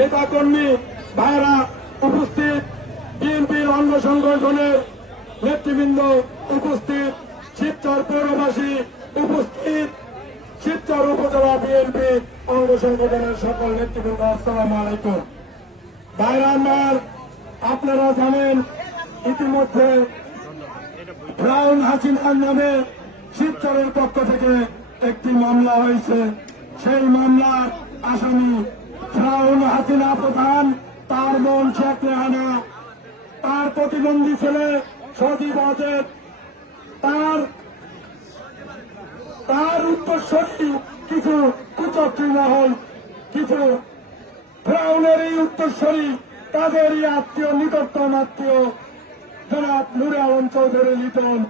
নেতাকর্মী ভাইরা উপস্থিত, বিএনপির অঙ্গ সংগঠনের নেতৃবৃন্দ উপস্থিত, শিবচর পৌরবাসী উপস্থিত, শিবচর উপজেলা বিএনপি অঙ্গ সংগঠনের সকল নেতৃবৃন্দ, আসসালামু আলাইকুম। ভাইরা আমার, আপনারা জানেন, ইতিমধ্যে ব্রাউন হাসিনার নামে শিবচরের পক্ষ থেকে একটি মামলা হয়েছে। সেই মামলার আসামি ব্রাউন হাসিনা প্রধান, তার বোন শেখ রেহানা, তার প্রতিবন্ধী ছেলে সজীব অজেদ, তার তার উত্তরসূরি কিছু কুচক্রী মহল, কিছু ব্রাউনের এই উত্তরসূরি তাদেরই আত্মীয়, নিকটতম আত্মীয়, জনাব নুরে আলম চৌধুরী লিটন,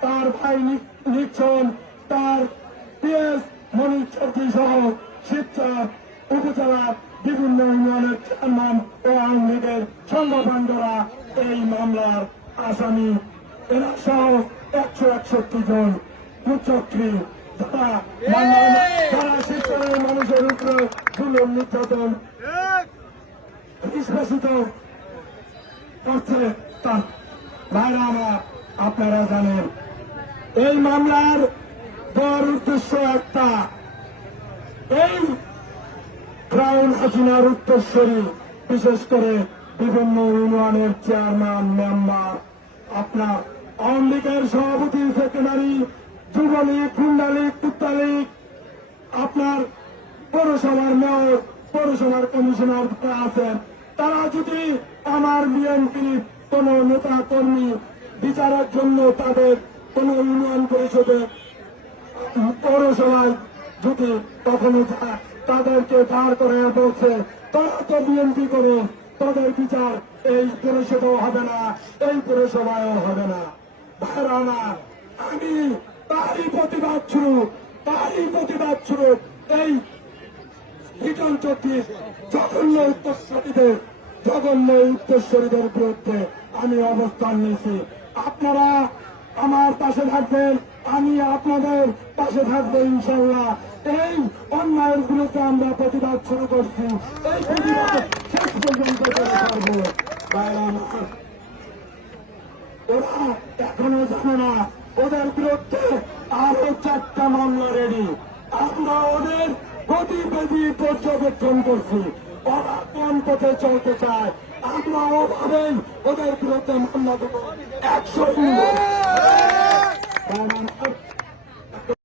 তার ভাই নি- নিক্সন তার পিএস মনির চৌধুরী সহ শিবচর উপজেলার বিভিন্ন ইউনিয়নের চেয়ারম্যান ও আওয়ামী লীগের সংগঠনরা এই মামলার আসামি। এরা সহ একশো একষট্টি জন কুচক্রী। মানুষের উপরে জুলুম নির্যাতন নিষ্কাশিত করছে তার ভাইরা আপনারা জানেন। এই মামলার বড় উদ্দেশ্য একটা ক্রাউন হাসিনার উত্তরস্বরী বিশেষ করে বিভিন্ন ইউনিয়নের চেয়ারম্যান, মেম্বার, আপনার আওয়ামী লীগের সভাপতি, সেক্রেটারি, যুবলীগ গুন্ডালীগ কুত্তালীগ, আপনার পৌরসভার মেয়র, পৌরসভার কমিশনার আছেন, তারা যদি আমার বিএনপির কোন নেতা, কর্মী বিচারের জন্য তাদের কোন ইউনিয়ন পরিষদে পৌরসভায় যদি কখনো তাদেরকে দাঁড় করে বলছে, তারা তো বিএনপি করে তাদের বিচার এই পরিষদেও হবে না, এই পৌরসভায়ও হবে না। আমি তারই প্রতিবাদ শুরু তারই প্রতিবাদ শুরু এই লিটন চৌধুরীর জঘন্য উত্তরস্বরীদের জঘন্য উত্তরস্বরীদের বিরুদ্ধে আমি অবস্থান নিয়েছি। আপনারা আমার পাশে থাকবেন, আমি আপনাদের পাশে থাকব ইনশাল্লাহ এই অন্যায়ের বিরুদ্ধে আমরা প্রতিবাদ শুরু করছি। এই প্রতিবাদ শেষ পর্যন্ত করে পারব। ওরা এখনও জানে না ওদের বিরুদ্ধে আরও চারটা মামলা রেডি আমরা ওদের গতিবিধি পর্যবেক্ষণ করছি। ওরা কোন পথে চলতে চায় আমরা ওভাবেই ওদের বিরুদ্ধে মামলা দেবো। একশো